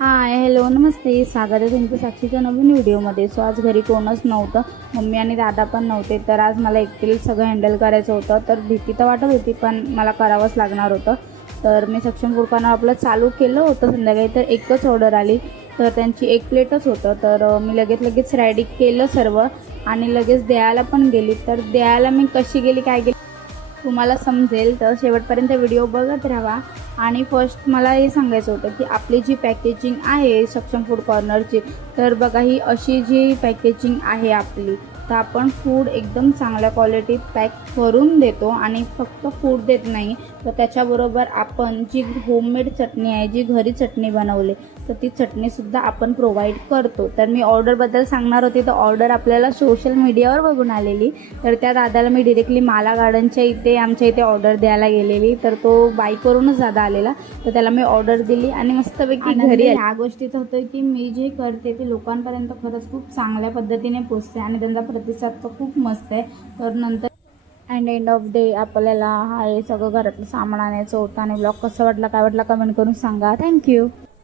Hi hello नमस्ते, स्वागत आहे तुमचं साक्षीच्या नवीन व्हिडिओमध्ये. सो आज घरी कोणच नव्हतं, मम्मी आणि दादा पण नव्हते, तर आज मला एकटीला सगळं हँडल करायचं होतं. तर भीती तर वाटत होती, पण मला करावंच लागणार होतं. तर मी सक्षम फूड कॉर्नर आपलं चालू केलं होतं संध्याकाळी. तर एकच ऑर्डर आली, तर त्यांची एक प्लेटच होतं. तर मी लगेच रेडी केलं सर्व आणि लगेच द्यायला पण गेली. तर द्यायला मी कशी गेली काय गेली तुम्हाला समजेल, तर शेवटपर्यंत व्हिडिओ बघत राहा. आणि फर्स्ट मला हे सांगायचं होतं की आपली जी पॅकेजिंग आहे सक्षम फूड कॉर्नरची, तर बघा ही अशी जी पॅकेजिंग आहे आपली, तर आपण फूड एकदम चांगल्या क्वालिटीत पॅक करून देतो आणि फक्त फूड देत नाही, तर त्याच्याबरोबर आपण जी होममेड चटणी आहे, जी घरी चटणी बनवली, तर ती चटणीसुद्धा आपण प्रोव्हाइड करतो. तर मी ऑर्डरबद्दल सांगणार होते, तर ऑर्डर आपल्याला सोशल मीडियावर बघून आलेली. तर त्या दादाला मी डिरेक्टली माला गार्डनच्या इथे आमच्या इथे ऑर्डर द्यायला गेलेली, तर तो बाईकवरूनच दादा आलेला, तर त्याला मी ऑर्डर दिली आणि मस्तपैकी घरी ह्या गोष्टीत होतं की मी जे करते ते लोकांपर्यंत खरंच खूप चांगल्या पद्धतीने पोचते आणि त्यांचा प्रतिसाद तर खूप मस्त आहे. तर नंतर एंड ऑफ डे आपल्याला हा हे सगळं घरातलं सामान आणायचं होतं. आणि ब्लॉग कसं वाटला काय वाटला कमेंट करून सांगा. थँक्यू.